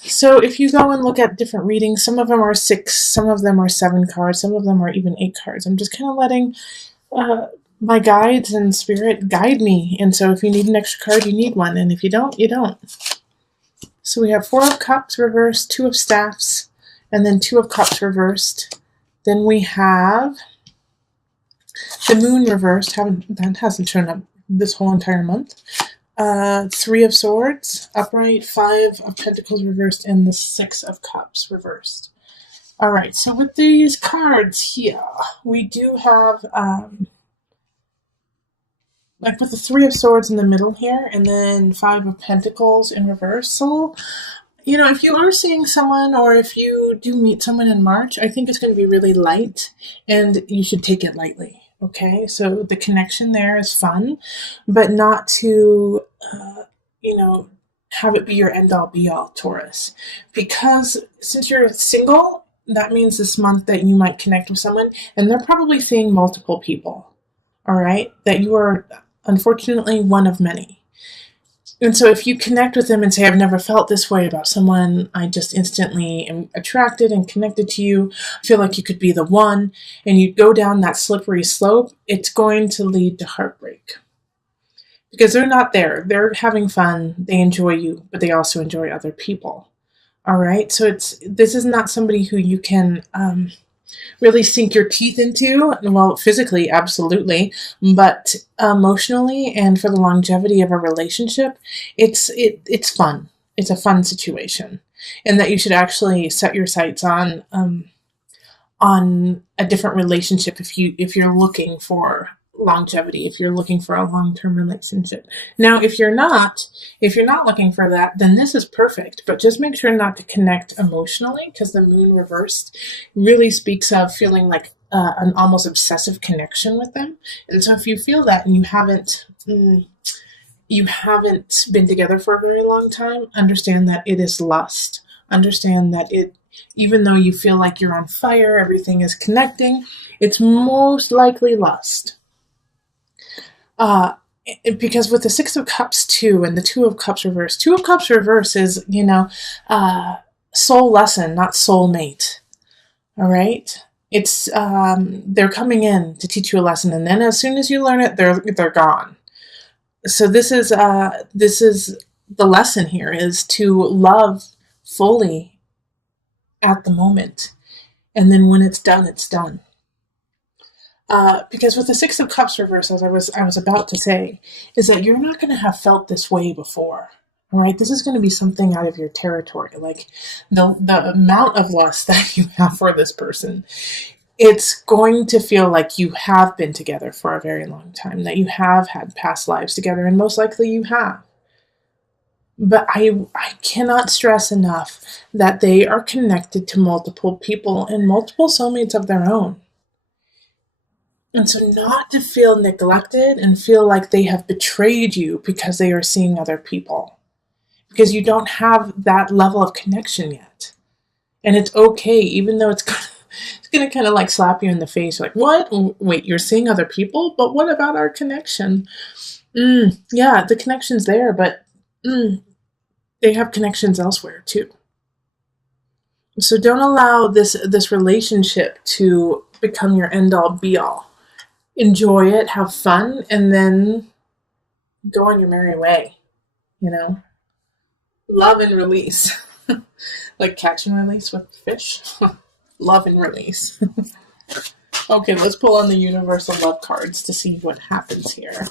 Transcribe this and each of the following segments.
So if you go and look at different readings, some of them are 6, some of them are 7 cards, some of them are even 8 cards. I'm just kind of letting uh, my guides and spirit guide me. And so if you need an extra card, you need one. And if you don't, you don't. So we have 4 of Cups reversed, 2 of Staffs, and then 2 of Cups reversed. Then we have the Moon reversed. That hasn't shown up this whole entire month. 3 of Swords upright, 5 of Pentacles reversed, and the 6 of Cups reversed. Alright, so with these cards here, we do have, like with the 3 of Swords in the middle here, and then 5 of Pentacles in reversal. You know, if you are seeing someone, or if you do meet someone in March, I think it's going to be really light, and you should take it lightly. Okay, so the connection there is fun, but not to, have it be your end-all be-all, Taurus. Because since you're single, that means this month that you might connect with someone, and they're probably seeing multiple people, all right? That you are, unfortunately, one of many. And so if you connect with them and say, I've never felt this way about someone, I just instantly am attracted and connected to you, I feel like you could be the one, and you go down that slippery slope, it's going to lead to heartbreak. Because they're not there. They're having fun. They enjoy you, but they also enjoy other people. All right? So this is not somebody who you can really sink your teeth into. Well, physically, absolutely, but emotionally and for the longevity of a relationship, it's fun. It's a fun situation, and that you should actually set your sights on a different relationship if you're looking for longevity, if you're looking for a long-term relationship. Now, if you're not looking for that, then this is perfect, but just make sure not to connect emotionally, because the Moon reversed really speaks of feeling like an almost obsessive connection with them. And so if you feel that and you haven't been together for a very long time, understand that it is lust. Understand that even though you feel like you're on fire, everything is connecting, it's most likely lust. Because with the 6 of Cups too, and the 2 of Cups reverse, 2 of Cups reverse is, soul lesson, not soulmate. All right? It's, they're coming in to teach you a lesson, and then as soon as you learn it, they're gone. So this is the lesson here, is to love fully at the moment. And then when it's done, it's done. Because with the 6 of Cups reverse, as I was about to say, is that you're not going to have felt this way before. All right, this is going to be something out of your territory. Like the amount of lust that you have for this person, it's going to feel like you have been together for a very long time, that you have had past lives together, and most likely you have. But I cannot stress enough that they are connected to multiple people and multiple soulmates of their own. And so not to feel neglected and feel like they have betrayed you because they are seeing other people. Because you don't have that level of connection yet. And it's okay, even though it's going to kind of like slap you in the face. Like, what? Wait, you're seeing other people? But what about our connection? Yeah, the connection's there, but they have connections elsewhere too. So don't allow this relationship to become your end-all be-all. Enjoy it, have fun, and then go on your merry way. Love and release. Like catch and release with fish. Love and release. Okay, let's pull on the universal love cards to see what happens here.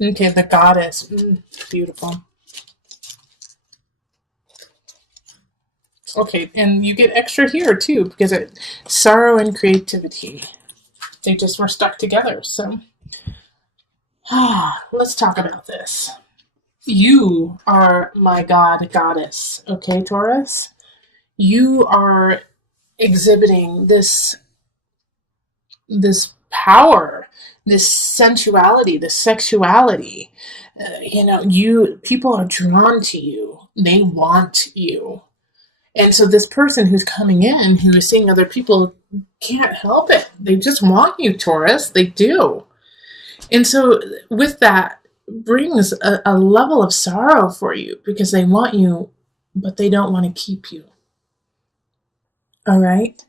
Okay, the Goddess. Beautiful. Okay, and you get extra here too, because sorrow and creativity. They just were stuck together, so. Let's talk about this. You are my goddess, okay, Taurus? You are exhibiting this power, this sensuality, this sexuality. People are drawn to you. They want you. And so this person who's coming in, who is seeing other people, can't help it. They just want you, Taurus. They do. And so with that, brings a level of sorrow for you because they want you, but they don't want to keep you. All right?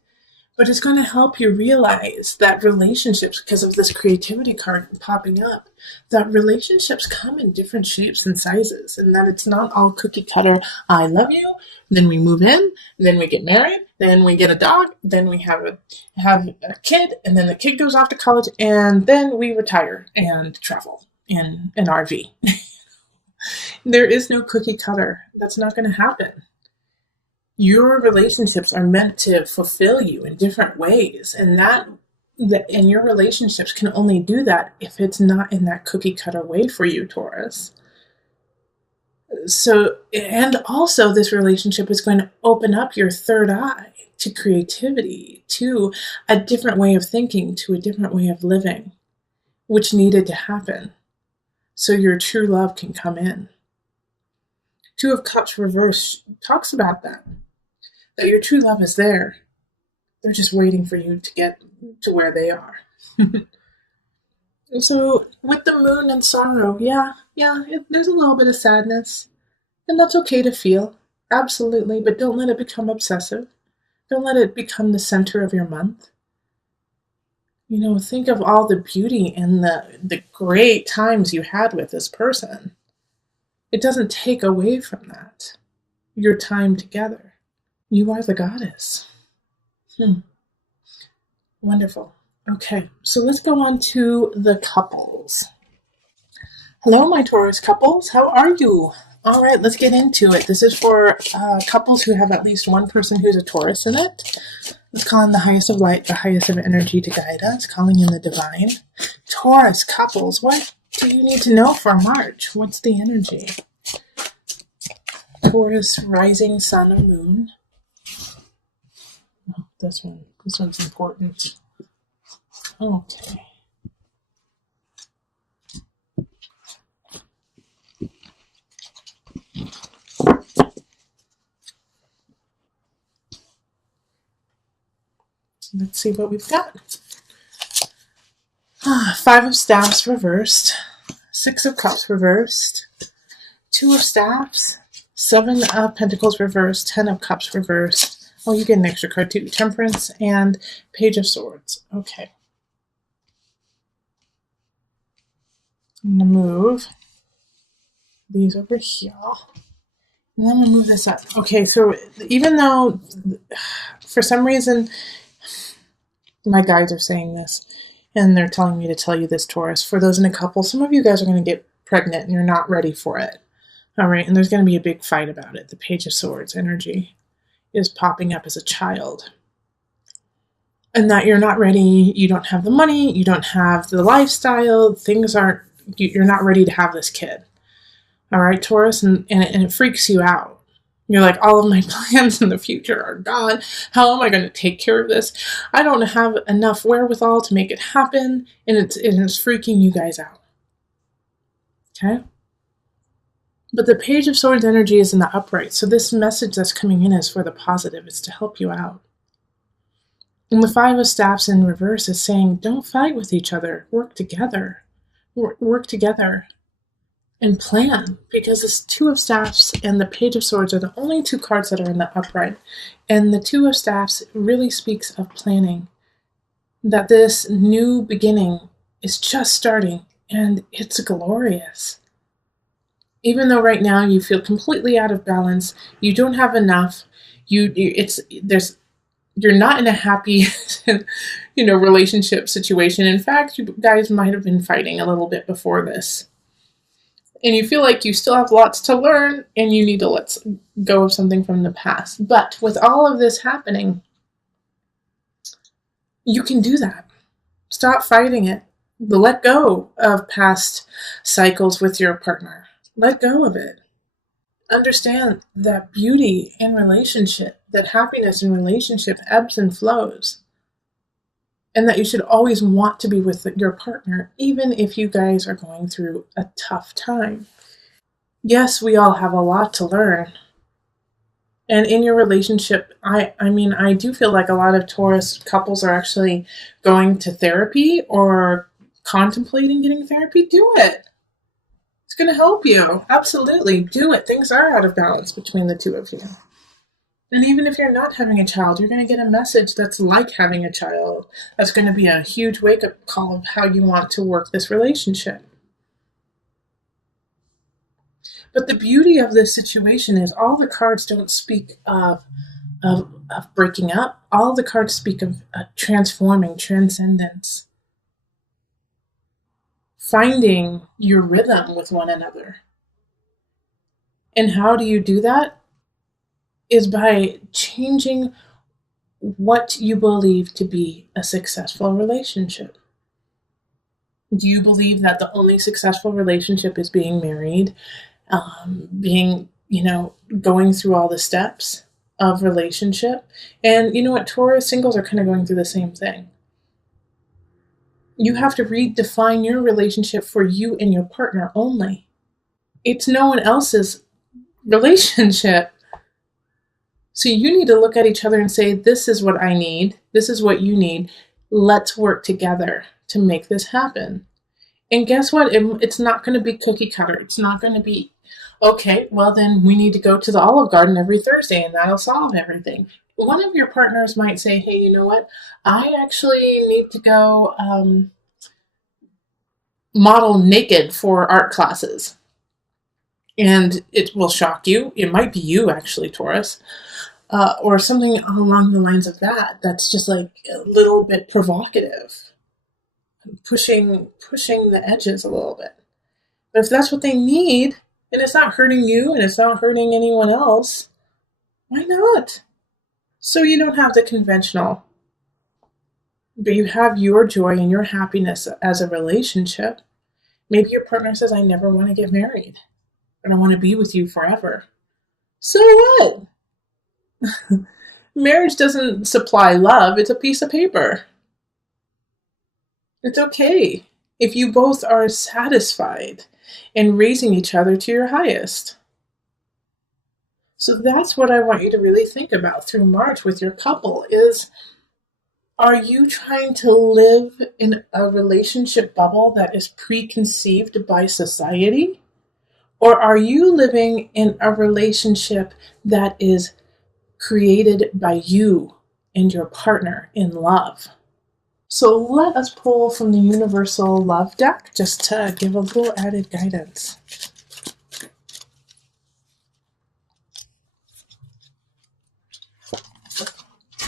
But it's going to help you realize that relationships, because of this creativity card popping up, that relationships come in different shapes and sizes, and that it's not all cookie cutter. I love you, then we move in, then we get married, then we get a dog, then we have a kid, and then the kid goes off to college, and then we retire and travel in an RV. There is no cookie cutter. That's not going to happen. Your relationships are meant to fulfill you in different ways, and and your relationships can only do that if it's not in that cookie cutter way for you, Taurus. So, and also this relationship is going to open up your third eye to creativity, to a different way of thinking, to a different way of living, which needed to happen so your true love can come in. Two of Cups reverse talks about that your true love is there. They're just waiting for you to get to where they are. So with the moon and sorrow, there's a little bit of sadness. And that's okay to feel. Absolutely. But don't let it become obsessive. Don't let it become the center of your month. Think of all the beauty and the great times you had with this person. It doesn't take away from that. Your time together. You are the goddess. Wonderful. Okay, so let's go on to the couples. Hello, my Taurus couples. How are you? All right, let's get into it. This is for couples who have at least one person who's a Taurus in it. Let's call in the highest of light, the highest of energy to guide us, calling in the divine. Taurus couples, what do you need to know for March? What's the energy? Taurus, rising, sun, and moon. This one's important. Okay. Let's see what we've got. Five of Staffs reversed. Six of Cups reversed. Two of Staffs. Seven of Pentacles reversed. 10 of Cups reversed. Oh, you get an extra card too. Temperance and Page of Swords. Okay. I'm going to move these over here. And then I'm going to move this up. Okay, so even though for some reason my guides are saying this, and they're telling me to tell you this, Taurus, for those in a couple, some of you guys are going to get pregnant and you're not ready for it. All right, and there's going to be a big fight about it. The Page of Swords energy is popping up as a child. And that you're not ready, you don't have the money, you don't have the lifestyle, you're not ready to have this kid. All right, Taurus, and it freaks you out. You're like, all of my plans in the future are gone. How am I going to take care of this? I don't have enough wherewithal to make it happen, and it's freaking you guys out. Okay? But the Page of Swords energy is in the upright, so this message that's coming in is for the positive. It's to help you out. And the Five of Staffs in reverse is saying, don't fight with each other. Work together. Work together and plan. Because this Two of Staffs and the Page of Swords are the only two cards that are in the upright. And the Two of Staffs really speaks of planning. That this new beginning is just starting, and it's glorious. Even though right now you feel completely out of balance, you don't have enough, you're not in a happy, relationship situation. In fact, you guys might have been fighting a little bit before this. And you feel like you still have lots to learn and you need to let go of something from the past. But with all of this happening, you can do that. Stop fighting it. Let go of past cycles with your partner. Let go of it. Understand that beauty in relationship, that happiness in relationship ebbs and flows. And that you should always want to be with your partner, even if you guys are going through a tough time. Yes, we all have a lot to learn. And in your relationship, I do feel like a lot of Taurus couples are actually going to therapy or contemplating getting therapy. Do it. It's going to help you. Absolutely. Do it. Things are out of balance between the two of you. And even if you're not having a child, you're going to get a message that's like having a child. That's going to be a huge wake up call of how you want to work this relationship. But the beauty of this situation is all the cards don't speak of breaking up. All the cards speak of transforming, transcendence, finding your rhythm with one another. And how do you do that? Is by changing what you believe to be a successful relationship. Do you believe that the only successful relationship is being married, being, going through all the steps of relationship? And you know what? Taurus singles are kind of going through the same thing. You have to redefine your relationship for you and your partner only. It's no one else's relationship. So you need to look at each other and say, this is what I need. This is what you need. Let's work together to make this happen. And guess what? It's not going to be cookie cutter. It's not going to be, okay, well then we need to go to the Olive Garden every Thursday and that'll solve everything. One of your partners might say, hey, you know what? I actually need to go model naked for art classes. And it will shock you. It might be you, actually, Taurus. Or something along the lines of that. That's just like a little bit provocative, pushing the edges a little bit. But if that's what they need, and it's not hurting you, and it's not hurting anyone else, why not? So you don't have the conventional, but you have your joy and your happiness as a relationship. Maybe your partner says, I never want to get married, but I want to be with you forever. So what? Marriage doesn't supply love, it's a piece of paper. It's okay if you both are satisfied and raising each other to your highest. So that's what I want you to really think about through March with your couple is, are you trying to live in a relationship bubble that is preconceived by society? Or are you living in a relationship that is created by you and your partner in love? So let us pull from the Universal Love deck just to give a little added guidance.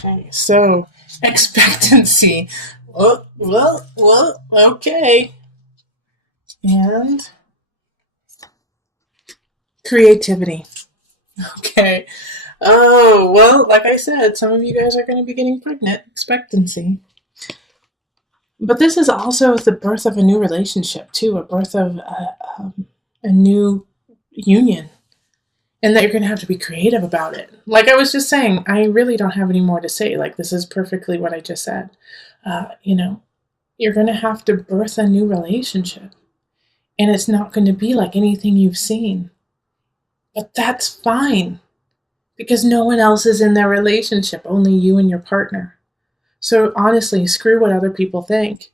Okay, so expectancy. Well, okay. And creativity. Okay. Oh, well, like I said, some of you guys are going to be getting pregnant. Expectancy. But this is also the birth of a new relationship, too, a birth of a new union. And that you're going to have to be creative about it. Like I was just saying, I really don't have any more to say. Like, this is perfectly what I just said. You're going to have to birth a new relationship. And it's not going to be like anything you've seen. But that's fine. Because no one else is in their relationship, only you and your partner. So honestly, screw what other people think.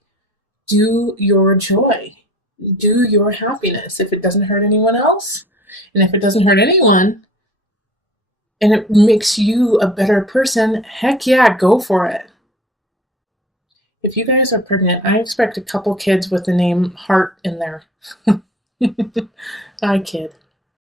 Do your joy. Do your happiness. If it doesn't hurt anyone else, and if it doesn't hurt anyone, and it makes you a better person, heck yeah, go for it. If you guys are pregnant, I expect a couple kids with the name Heart in there. I kid.